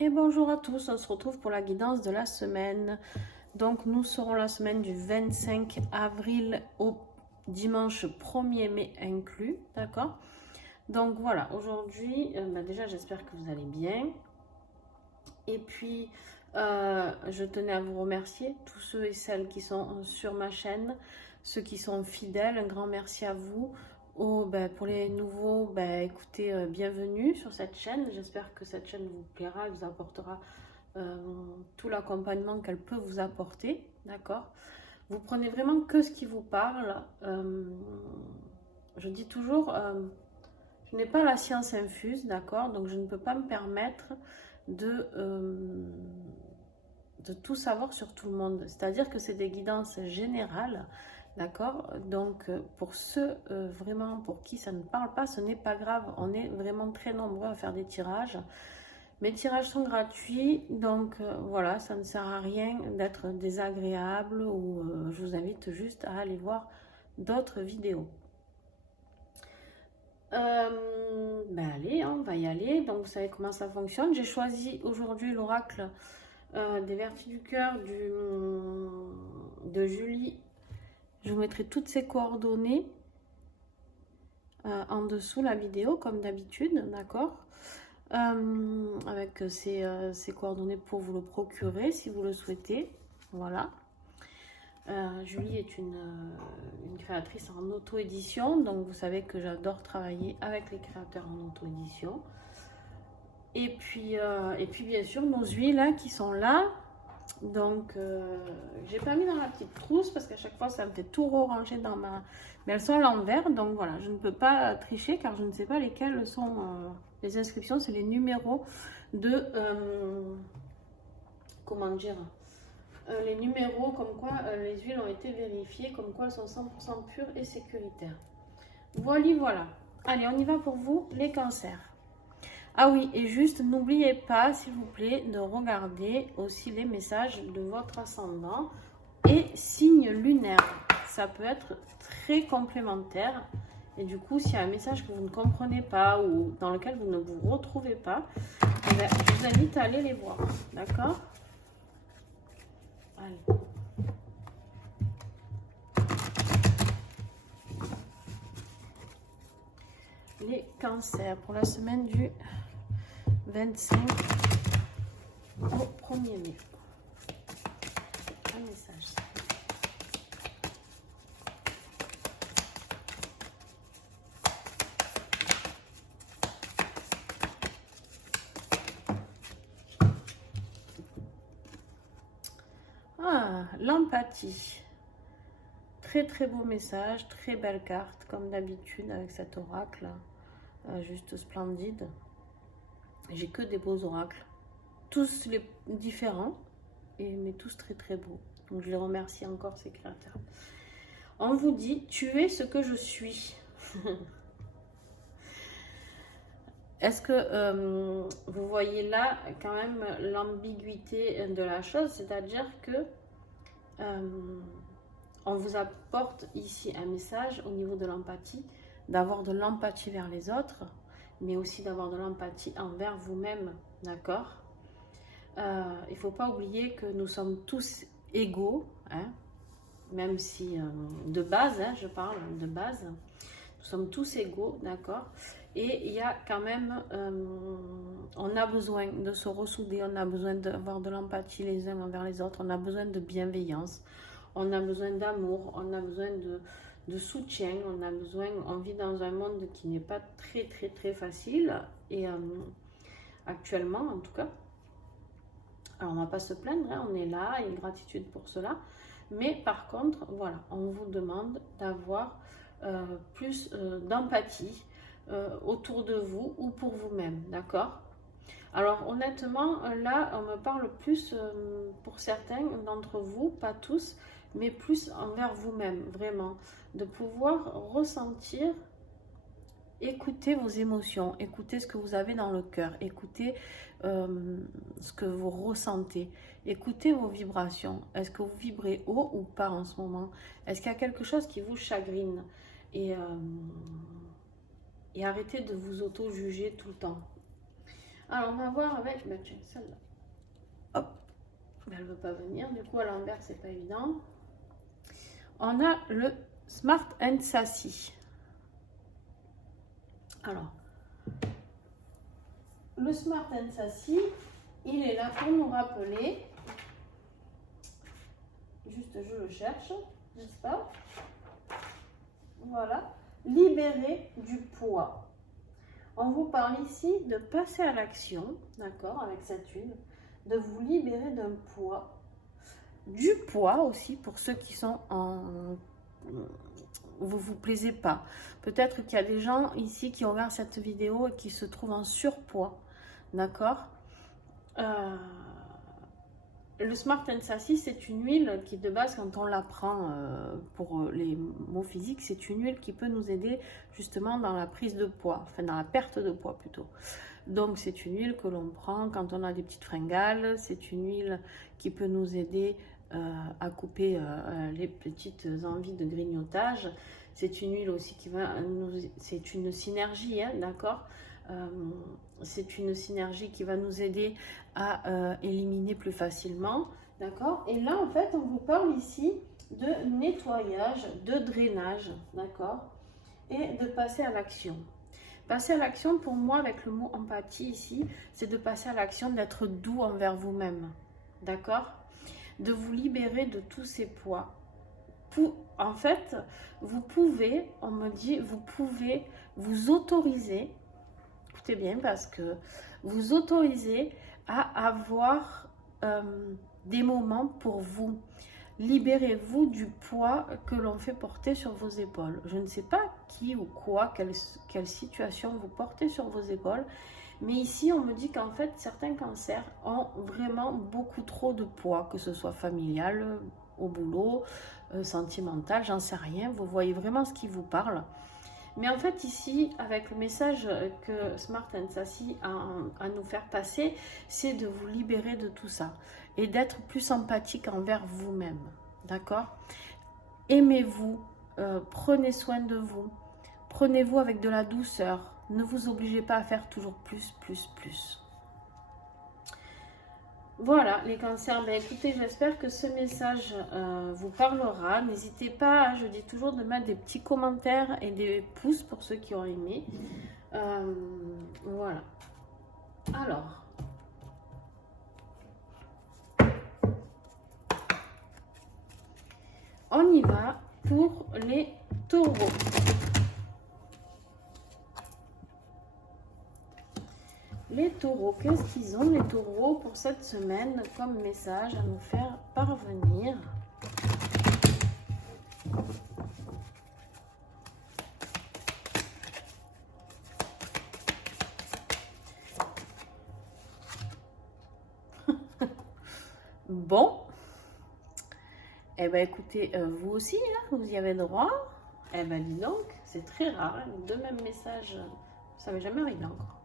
Et bonjour à tous, on se retrouve pour la guidance de la semaine. Donc nous serons la semaine du 25 avril au dimanche 1er mai inclus, d'accord? Donc voilà, aujourd'hui, déjà j'espère que vous allez bien. Et puis je tenais à vous remercier, tous ceux et celles qui sont sur ma chaîne, ceux qui sont fidèles, un grand merci à vous. Pour les nouveaux, écoutez, bienvenue sur cette chaîne. J'espère que cette chaîne vous plaira et vous apportera tout l'accompagnement qu'elle peut vous apporter, d'accord? Vous prenez vraiment que ce qui vous parle. Je dis toujours, je n'ai pas la science infuse, d'accord? Donc je ne peux pas me permettre de, euh, de tout savoir sur tout le monde. C'est-à-dire que c'est des guidances générales, d'accord? Donc pour ceux vraiment pour qui ça ne parle pas, ce n'est pas grave. On est vraiment très nombreux à faire des tirages. Mes tirages sont gratuits, donc voilà, ça ne sert à rien d'être désagréable ou je vous invite juste à aller voir d'autres vidéos. Allez, on va y aller. Donc vous savez comment ça fonctionne. J'ai choisi aujourd'hui l'oracle des Vertus du Cœur de Julie. Je vous mettrai toutes ses coordonnées en dessous la vidéo, comme d'habitude, d'accord? Avec ses coordonnées pour vous le procurer si vous le souhaitez. Voilà. Julie est une créatrice en auto-édition, donc vous savez que j'adore travailler avec les créateurs en auto-édition. Et puis bien sûr nos huiles hein, qui sont là. Donc j'ai pas mis dans la petite trousse parce qu'à chaque fois ça me fait tout ranger dans ma... Mais elles sont à l'envers, donc voilà, je ne peux pas tricher car je ne sais pas lesquelles sont les inscriptions, c'est les numéros de... comment dire les numéros comme quoi les huiles ont été vérifiées, comme quoi elles sont 100% pures et sécuritaires. Voilà. Allez, on y va pour vous, les cancers. Ah oui, et juste n'oubliez pas, s'il vous plaît, de regarder aussi les messages de votre ascendant et signe lunaire. Ça peut être très complémentaire. Et du coup, s'il y a un message que vous ne comprenez pas ou dans lequel vous ne vous retrouvez pas, je vous invite à aller les voir. D'accord ? Allez. Les cancers pour la semaine du 25 au 1er mai. Un message. Ah, l'empathie. Très très beau message, très belle carte comme d'habitude avec cet oracle. Juste splendide. J'ai que des beaux oracles. Tous les différents, mais tous très très beaux. Donc je les remercie encore ces créateurs. On vous dit, tu es ce que je suis. Est-ce que vous voyez là quand même l'ambiguïté de la chose, c'est-à-dire que on vous apporte ici un message au niveau de l'empathie, d'avoir de l'empathie vers les autres, mais aussi d'avoir de l'empathie envers vous-même, d'accord? Il ne faut pas oublier que nous sommes tous égaux, hein, même si de base, hein, je parle de base, nous sommes tous égaux, d'accord? Et il y a quand même, on a besoin de se ressouder, on a besoin d'avoir de l'empathie les uns envers les autres, on a besoin de bienveillance, on a besoin d'amour, on a besoin de soutien, on vit dans un monde qui n'est pas très très très facile, et actuellement en tout cas. Alors on ne va pas se plaindre, hein, on est là, et gratitude pour cela. Mais par contre, voilà, on vous demande d'avoir plus d'empathie autour de vous ou pour vous-même, d'accord? Alors honnêtement, là, on me parle plus pour certains d'entre vous, pas tous, mais plus envers vous-même, vraiment. De pouvoir ressentir, écoutez vos émotions, écoutez ce que vous avez dans le cœur, écoutez ce que vous ressentez, écoutez vos vibrations. Est-ce que vous vibrez haut ou pas en ce moment? Est-ce qu'il y a quelque chose qui vous chagrine? Et arrêtez de vous auto-juger tout le temps. Alors, on va voir avec, ben, tiens, celle-là. Hop, ben, elle ne veut pas venir, du coup, à l'envers, c'est pas évident. On a le Smart and Sassy. Alors, le Smart and Sassy, il est là pour nous rappeler, juste je le cherche, n'est-ce pas? Voilà, libérer du poids. On vous parle ici de passer à l'action, d'accord, avec cette huile, de vous libérer d'un poids, du poids aussi pour ceux qui sont en... vous plaisez pas. Peut-être qu'il y a des gens ici qui regardent cette vidéo et qui se trouvent en surpoids, d'accord. Le Smart and Sassy, c'est une huile qui, de base, quand on la prend pour les maux physiques, c'est une huile qui peut nous aider justement dans la prise de poids, enfin dans la perte de poids plutôt. Donc, c'est une huile que l'on prend quand on a des petites fringales, c'est une huile qui peut nous aider à couper les petites envies de grignotage. C'est une huile aussi qui va nous... C'est une synergie, hein, d'accord. C'est une synergie qui va nous aider à éliminer plus facilement, d'accord. Et là, en fait, on vous parle ici de nettoyage, de drainage, d'accord, et de passer à l'action. Passer à l'action, pour moi, avec le mot empathie ici, c'est de passer à l'action, d'être doux envers vous-même, d'accord, de vous libérer de tous ces poids. En fait, vous pouvez, on me dit, vous pouvez vous autoriser, écoutez bien, parce que vous autorisez à avoir des moments pour vous. Libérez-vous du poids que l'on fait porter sur vos épaules. Je ne sais pas qui ou quoi, quelle situation vous portez sur vos épaules, mais ici on me dit qu'en fait certains cancers ont vraiment beaucoup trop de poids, que ce soit familial, au boulot, sentimental, j'en sais rien. Vous voyez vraiment ce qui vous parle. Mais en fait ici, avec le message que Smart and Sassy a à nous faire passer, c'est de vous libérer de tout ça et d'être plus empathique envers vous-même, d'accord? Aimez-vous, prenez soin de vous, prenez-vous avec de la douceur, ne vous obligez pas à faire toujours plus, plus, plus. Voilà les cancers, ben écoutez, j'espère que ce message vous parlera. N'hésitez pas, je dis toujours, de mettre des petits commentaires et des pouces pour ceux qui ont aimé. Voilà. Alors, on y va pour les taureaux. Les taureaux, qu'est-ce qu'ils ont les taureaux pour cette semaine comme message à nous faire parvenir? Bon, eh bien écoutez, vous aussi, là, vous y avez droit. Eh bien dis donc, c'est très rare, hein, deux mêmes messages, ça m'est jamais arrivé encore.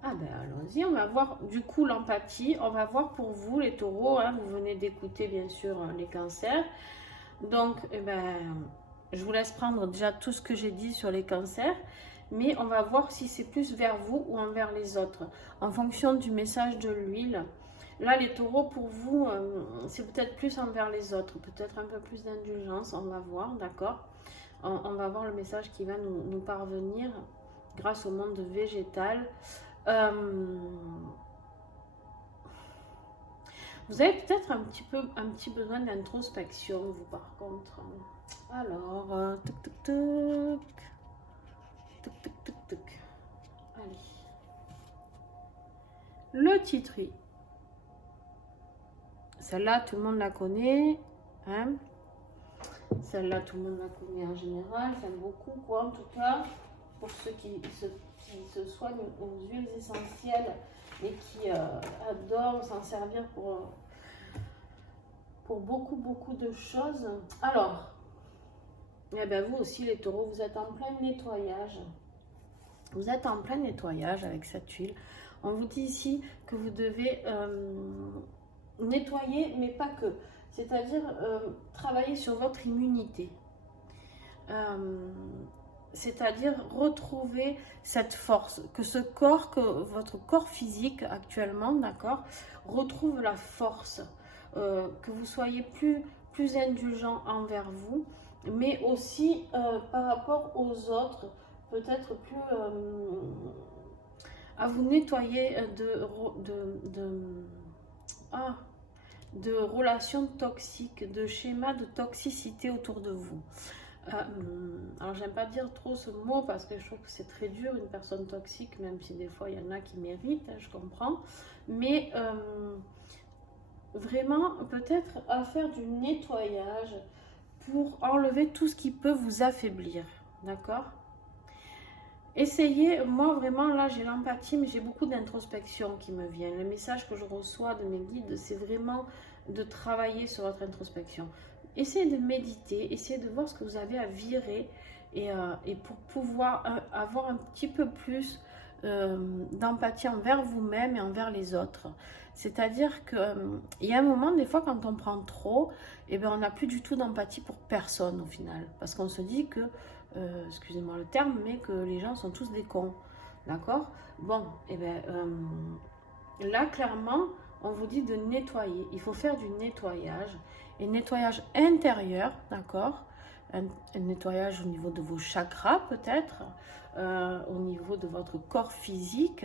Ah ben allons-y, on va voir du coup l'empathie, on va voir pour vous les taureaux, hein, vous venez d'écouter bien sûr les cancers. Donc eh ben, je vous laisse prendre déjà tout ce que j'ai dit sur les cancers, mais on va voir si c'est plus vers vous ou envers les autres, en fonction du message de l'huile. Là les taureaux pour vous, c'est peut-être plus envers les autres, peut-être un peu plus d'indulgence, on va voir, d'accord. On va voir le message qui va nous parvenir grâce au monde végétal. Vous avez peut-être un petit besoin d'introspection, vous par contre. Alors, tuc tuc tuc, tuc tuc tuc tuc. Allez. Le titri. Celle-là, tout le monde la connaît. Hein, celle-là, tout le monde la connaît en général. J'aime beaucoup, quoi, en tout cas, pour ceux qui se soignent aux huiles essentielles et qui adorent s'en servir pour beaucoup de choses. Alors, eh ben vous aussi les taureaux, vous êtes en plein nettoyage. Vous êtes en plein nettoyage avec cette huile. On vous dit ici que vous devez nettoyer, mais pas que. C'est-à-dire travailler sur votre immunité. c'est-à-dire retrouver cette force, que ce corps, que votre corps physique actuellement, d'accord, retrouve la force, que vous soyez plus indulgent envers vous, mais aussi par rapport aux autres, peut-être plus à vous nettoyer ah, de relations toxiques, de schémas de toxicité autour de vous. Alors j'aime pas dire trop ce mot parce que je trouve que c'est très dur, une personne toxique, même si des fois il y en a qui méritent, hein, je comprends. Mais vraiment peut-être à faire du nettoyage pour enlever tout ce qui peut vous affaiblir, d'accord? Essayez, moi vraiment là j'ai l'empathie, mais j'ai beaucoup d'introspection qui me vient. Le message que je reçois de mes guides, c'est vraiment de travailler sur votre introspection. Essayez de méditer, essayez de voir ce que vous avez à virer et pour pouvoir avoir un petit peu plus d'empathie envers vous-même et envers les autres. C'est-à-dire qu'il y a un moment, des fois, quand on prend trop, eh ben, on n'a plus du tout d'empathie pour personne au final. Parce qu'on se dit que, excusez-moi le terme, mais que les gens sont tous des cons. D'accord? Bon, et bien là, clairement, on vous dit de nettoyer. Il faut faire du nettoyage. Et nettoyage intérieur, d'accord? Un nettoyage au niveau de vos chakras, peut-être, au niveau de votre corps physique,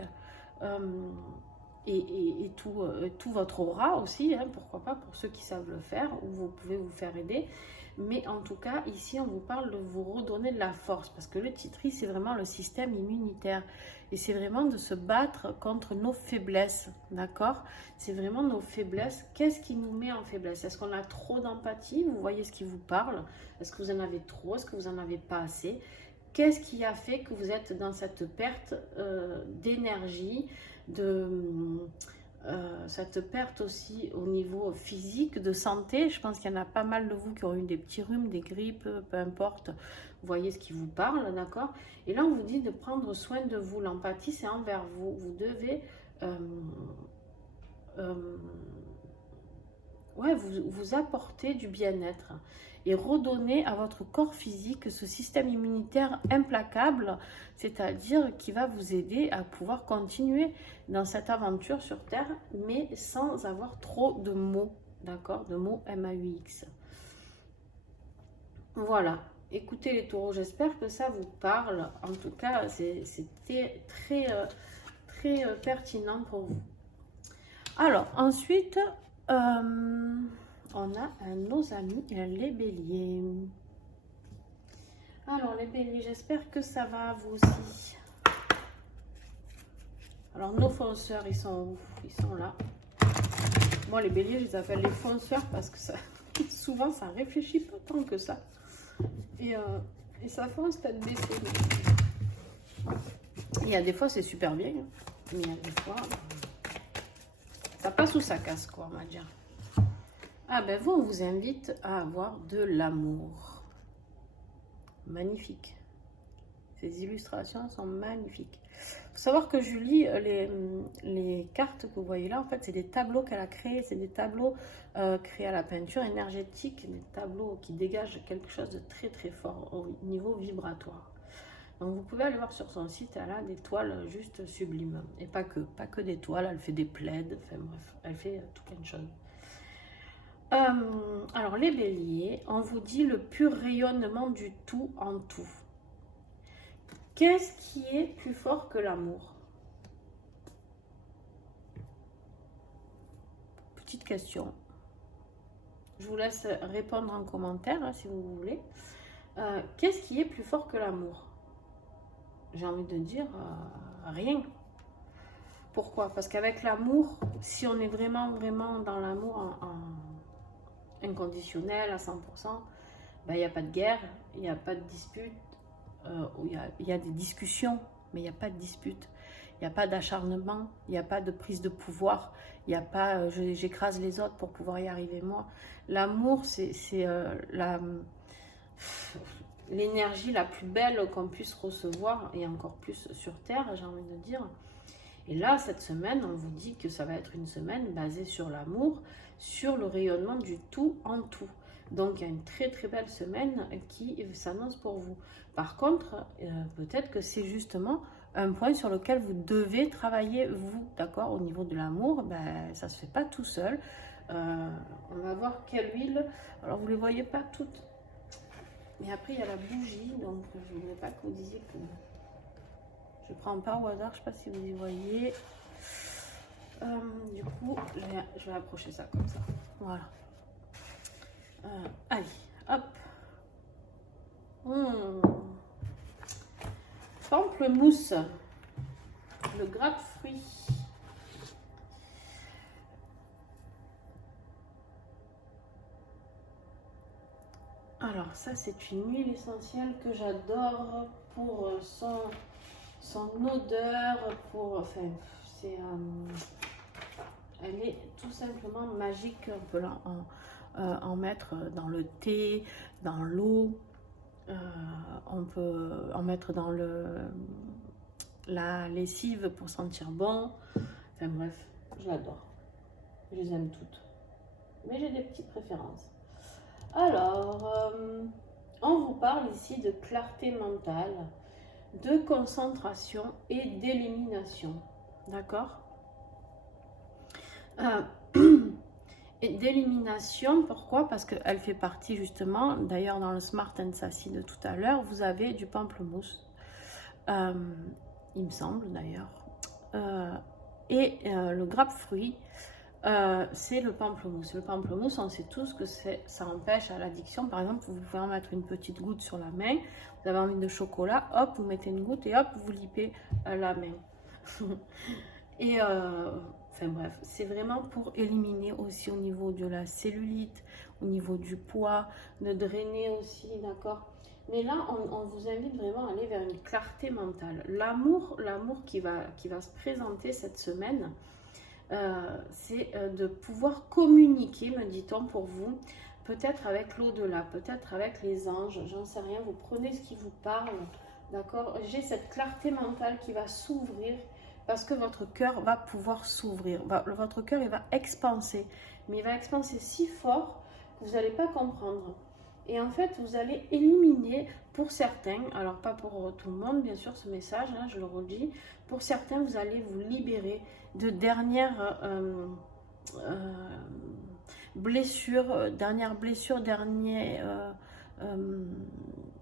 et tout votre aura aussi, hein, pourquoi pas, pour ceux qui savent le faire, ou vous pouvez vous faire aider. Mais en tout cas, ici, on vous parle de vous redonner de la force, parce que le titri, c'est vraiment le système immunitaire. Et c'est vraiment de se battre contre nos faiblesses, d'accord? C'est vraiment nos faiblesses. Qu'est-ce qui nous met en faiblesse? Est-ce qu'on a trop d'empathie? Vous voyez ce qui vous parle? Est-ce que vous en avez trop? Est-ce que vous en avez pas assez? Qu'est-ce qui a fait que vous êtes dans cette perte d'énergie, cette perte aussi au niveau physique, de santé? Je pense qu'il y en a pas mal de vous qui ont eu des petits rhumes, des grippes, peu importe. Vous voyez ce qui vous parle, d'accord? Et là, on vous dit de prendre soin de vous. L'empathie, c'est envers vous. Vous devez vous apporter du bien-être et redonner à votre corps physique ce système immunitaire implacable, c'est-à-dire qui va vous aider à pouvoir continuer dans cette aventure sur Terre, mais sans avoir trop de mots, d'accord? De mots MAUX. Voilà. Écoutez les taureaux, j'espère que ça vous parle. En tout cas, c'était très pertinent pour vous. Alors, ensuite, on a nos amis les béliers. Alors, les béliers, j'espère que ça va vous aussi. Alors, nos fonceurs, ils sont où? Ils sont là. Moi, les béliers, je les appelle les fonceurs parce que ça, souvent, ça réfléchit pas tant que ça. Et ça fonce tête baissée. Il y a des fois, c'est super bien. Mais il y a des fois, ça passe ou ça casse, quoi, on va dire. Ah ben vous, on vous invite à avoir de l'amour. Magnifique. Ces illustrations sont magnifiques. Il faut savoir que Julie, les cartes que vous voyez là, en fait, c'est des tableaux qu'elle a créés. C'est des tableaux créés à la peinture énergétique, des tableaux qui dégagent quelque chose de très très fort au niveau vibratoire. Donc vous pouvez aller voir sur son site, elle a des toiles juste sublimes. Et pas que des toiles, elle fait des plaids, enfin bref, elle fait tout plein de choses. Alors les béliers, on vous dit le pur rayonnement du tout en tout. Qu'est-ce qui est plus fort que l'amour? Petite question. Je vous laisse répondre en commentaire hein, si vous voulez. Qu'est-ce qui est plus fort que l'amour? J'ai envie de dire rien. Pourquoi? Parce qu'avec l'amour, si on est vraiment dans l'amour inconditionnel à 100%, ben, il n'y a pas de guerre, il n'y a pas de dispute, il y a des discussions, mais il n'y a pas de dispute, il n'y a pas d'acharnement, il n'y a pas de prise de pouvoir, il n'y a pas j'écrase les autres pour pouvoir y arriver moi. L'amour, c'est l'énergie la plus belle qu'on puisse recevoir, et encore plus sur Terre, j'ai envie de dire. Et là, cette semaine, on vous dit que ça va être une semaine basée sur l'amour, sur le rayonnement du tout en tout. Donc, il y a une très très belle semaine qui s'annonce pour vous. Par contre, peut-être que c'est justement un point sur lequel vous devez travailler, vous, d'accord? Au niveau de l'amour, ben, ça ne se fait pas tout seul. On va voir quelle huile. Alors, vous ne les voyez pas toutes. Mais après, il y a la bougie. Donc, je ne voulais pas que vous disiez que... Je ne prends pas au hasard. Je ne sais pas si vous y voyez. Du coup, je vais approcher ça comme ça. Voilà. Allez, hop. Pamplemousse. Le grapefruit. Alors ça, c'est une huile essentielle que j'adore pour son odeur, enfin, elle est tout simplement magique. On peut en mettre dans le thé, dans l'eau, on peut en mettre dans la lessive pour sentir bon. Enfin bref, je l'adore. Je les aime toutes. Mais j'ai des petites préférences. Alors, on vous parle ici de clarté mentale, de concentration et d'élimination. D'accord? Et d'élimination, pourquoi? Parce qu'elle fait partie justement, d'ailleurs dans le Smart and Sassy de tout à l'heure, vous avez du pamplemousse, il me semble d'ailleurs, et le grapefruit, c'est le pamplemousse. Le pamplemousse, on sait tous que ça empêche à l'addiction. Par exemple, vous pouvez en mettre une petite goutte sur la main, vous avez envie de chocolat, hop, vous mettez une goutte et hop, vous lipez la main. Et enfin bref, c'est vraiment pour éliminer aussi au niveau de la cellulite, au niveau du poids, de drainer aussi, d'accord? Mais là, on vous invite vraiment à aller vers une clarté mentale. L'amour qui va se présenter cette semaine, c'est de pouvoir communiquer, me dit-on, pour vous, peut-être avec l'au-delà, peut-être avec les anges, j'en sais rien, vous prenez ce qui vous parle, d'accord? J'ai cette clarté mentale qui va s'ouvrir, parce que votre cœur va pouvoir s'ouvrir. Votre cœur, il va expanser. Mais il va expanser si fort que vous n'allez pas comprendre. Et en fait, vous allez éliminer pour certains, alors pas pour tout le monde, bien sûr, ce message, hein, je le redis. Pour certains, vous allez vous libérer de dernières blessures, dernier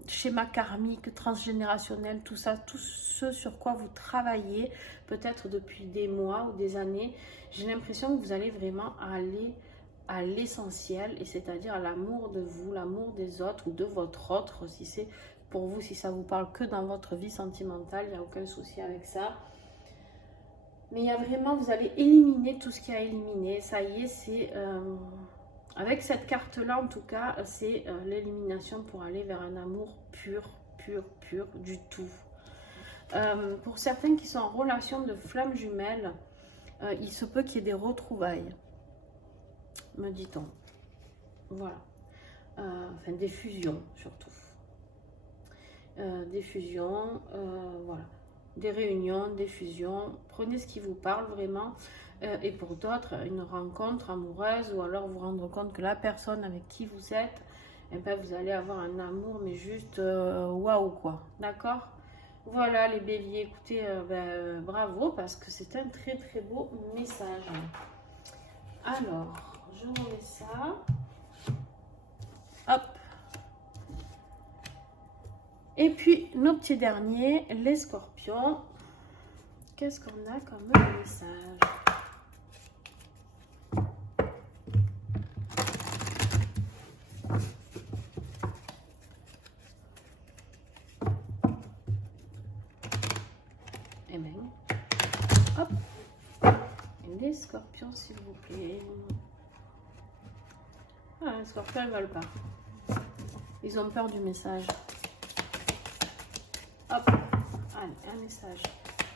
schéma karmique, transgénérationnel, tout ça, tout ce sur quoi vous travaillez, peut-être depuis des mois ou des années. J'ai l'impression que vous allez vraiment aller à l'essentiel, et c'est-à-dire à l'amour de vous, l'amour des autres ou de votre autre, si c'est pour vous, si ça vous parle que dans votre vie sentimentale, il n'y a aucun souci avec ça. Mais il y a vraiment, vous allez éliminer tout ce qui a éliminé. Ça y est, c'est... avec cette carte-là, en tout cas, c'est l'élimination pour aller vers un amour pur du tout. Pour certains qui sont en relation de flamme jumelle, il se peut qu'il y ait des retrouvailles, me dit-on. Voilà. Enfin, des fusions, surtout. Des fusions, voilà. Des réunions, des fusions. Prenez ce qui vous parle vraiment. Et pour d'autres, une rencontre amoureuse, ou alors vous rendre compte que la personne avec qui vous êtes, eh ben, vous allez avoir un amour, mais juste waouh quoi. D'accord? Voilà les béliers, écoutez, bravo, parce que c'est un très très beau message. Alors, je remets ça. Hop. Et puis, nos petits derniers, les scorpions. Qu'est-ce qu'on a comme message? Eh bien, hop. Les scorpions, s'il vous plaît. Ah, les scorpions, ils ne veulent pas. Ils ont peur du message. Hop. Allez, un message.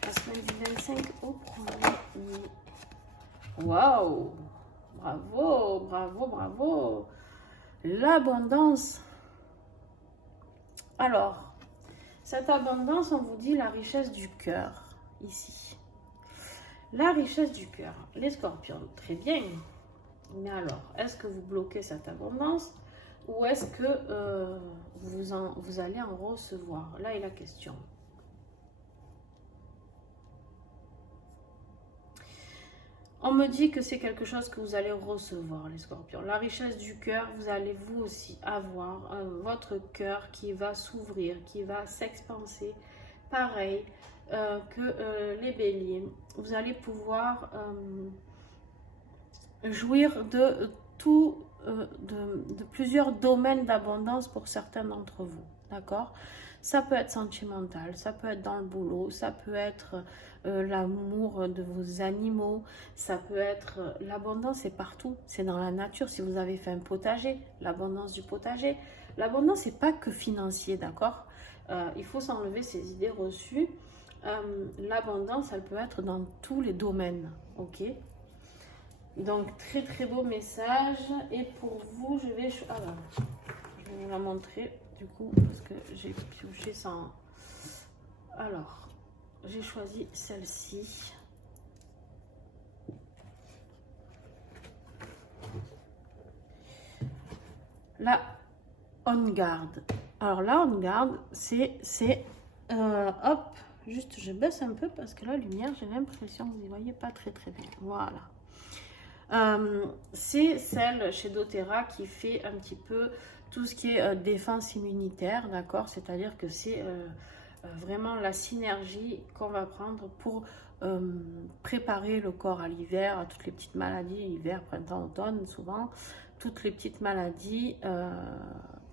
La semaine du 25 au 1er. Waouh! Bravo, bravo, bravo! L'abondance. Alors, cette abondance, on vous dit la richesse du cœur, ici. La richesse du cœur. Les scorpions, très bien. Mais alors, est-ce que vous bloquez cette abondance ou est-ce que vous allez en recevoir? Là est la question. On me dit que c'est quelque chose que vous allez recevoir, les scorpions. La richesse du cœur, vous allez vous aussi avoir votre cœur qui va s'ouvrir, qui va s'expanser. Pareil que les béliers. Vous allez pouvoir jouir de tout, de plusieurs domaines d'abondance pour certains d'entre vous. D'accord? Ça peut être sentimental, ça peut être dans le boulot, ça peut être l'amour de vos animaux, ça peut être l'abondance, c'est partout, c'est dans la nature. Si vous avez fait un potager, l'abondance du potager, l'abondance c'est pas que financier, d'accord? Il faut s'enlever ces idées reçues. L'abondance, elle peut être dans tous les domaines, ok? Donc très très beau message. Et pour vous, je vais vous la montrer du coup parce que j'ai pioché sans. Alors, j'ai choisi celle-ci. La On Guard. Alors la On Guard, c'est hop, juste je baisse un peu parce que la lumière, j'ai l'impression que vous n'y voyez pas très très bien. Voilà. C'est celle chez doTERRA qui fait un petit peu tout ce qui est défense immunitaire, d'accord? C'est-à-dire que c'est vraiment la synergie qu'on va prendre pour préparer le corps à l'hiver, à toutes les petites maladies, hiver, printemps, automne, souvent, toutes les petites maladies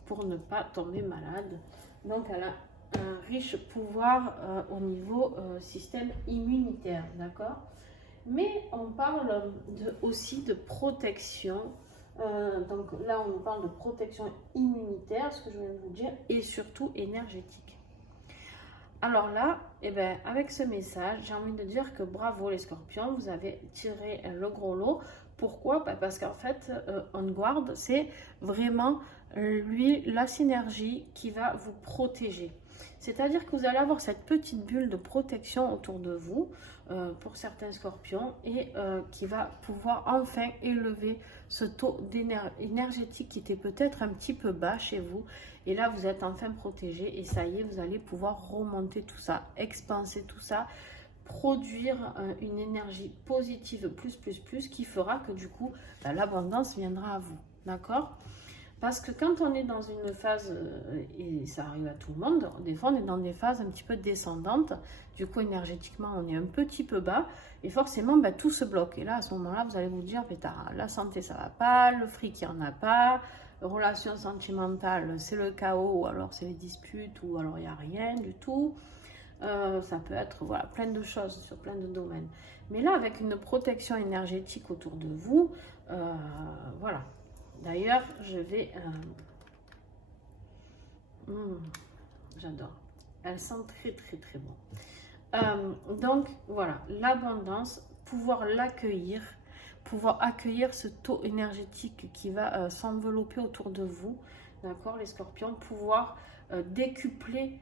pour ne pas tomber malade. Donc elle a un riche pouvoir au niveau système immunitaire, d'accord? Mais on parle aussi de protection. Donc là, on parle de protection immunitaire, ce que je viens de vous dire, et surtout énergétique. Alors là, eh ben, avec ce message, j'ai envie de dire que bravo les scorpions, vous avez tiré le gros lot. Pourquoi? Parce qu'en fait, On Guard, c'est vraiment la synergie qui va vous protéger. C'est-à-dire que vous allez avoir cette petite bulle de protection autour de vous, pour certains scorpions, et qui va pouvoir enfin élever ce taux énergétique qui était peut-être un petit peu bas chez vous. Et là, vous êtes enfin protégé et ça y est, vous allez pouvoir remonter tout ça, expanser tout ça, produire une énergie positive plus qui fera que du coup, l'abondance viendra à vous. D'accord? Parce que quand on est dans une phase, et ça arrive à tout le monde, des fois on est dans des phases un petit peu descendantes, du coup énergétiquement on est un petit peu bas, et forcément tout se bloque. Et là à ce moment-là vous allez vous dire, la santé ça va pas, le fric il n'y en a pas, relations sentimentales c'est le chaos, ou alors c'est les disputes, ou alors il n'y a rien du tout. Ça peut être voilà, plein de choses sur plein de domaines. Mais là avec une protection énergétique autour de vous, voilà. D'ailleurs, je vais... j'adore. Elle sent très, très, très bon. Donc, voilà. L'abondance, pouvoir l'accueillir, pouvoir accueillir ce taux énergétique qui va s'envelopper autour de vous. D'accord, les scorpions. Pouvoir décupler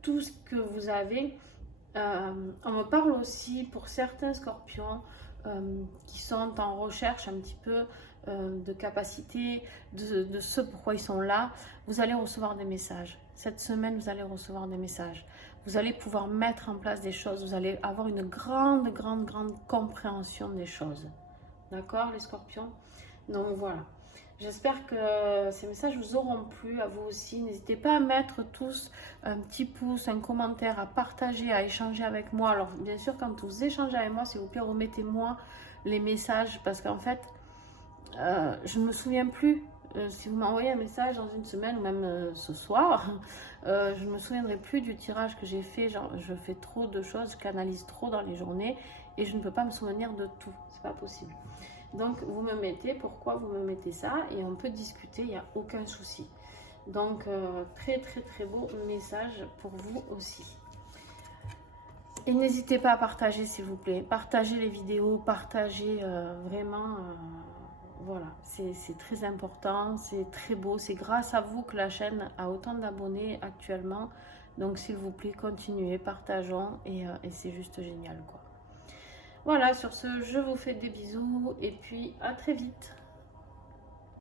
tout ce que vous avez. On me parle aussi pour certains scorpions qui sont en recherche un petit peu de capacité, de ce pourquoi ils sont là. Vous allez recevoir des messages. Cette semaine, vous allez recevoir des messages. Vous allez pouvoir mettre en place des choses. Vous allez avoir une grande compréhension des choses. D'accord, les scorpions? Donc voilà. J'espère que ces messages vous auront plu, à vous aussi. N'hésitez pas à mettre tous un petit pouce, un commentaire, à partager, à échanger avec moi. Alors bien sûr, quand vous échangez avec moi, s'il vous plaît, remettez-moi les messages. Parce qu'en fait, je ne me souviens plus. Si vous m'envoyez un message dans une semaine ou même ce soir, je ne me souviendrai plus du tirage que j'ai fait. Genre, je fais trop de choses, je canalise trop dans les journées et je ne peux pas me souvenir de tout. C'est pas possible. Donc, vous me mettez, pourquoi vous me mettez ça, et on peut discuter, il n'y a aucun souci. Donc, très beau message pour vous aussi. Et n'hésitez pas à partager, s'il vous plaît. Partagez les vidéos, partagez vraiment, voilà, c'est très important, c'est très beau. C'est grâce à vous que la chaîne a autant d'abonnés actuellement. Donc, s'il vous plaît, continuez, partageons, et c'est juste génial, quoi. Voilà, sur ce, je vous fais des bisous et puis à très vite.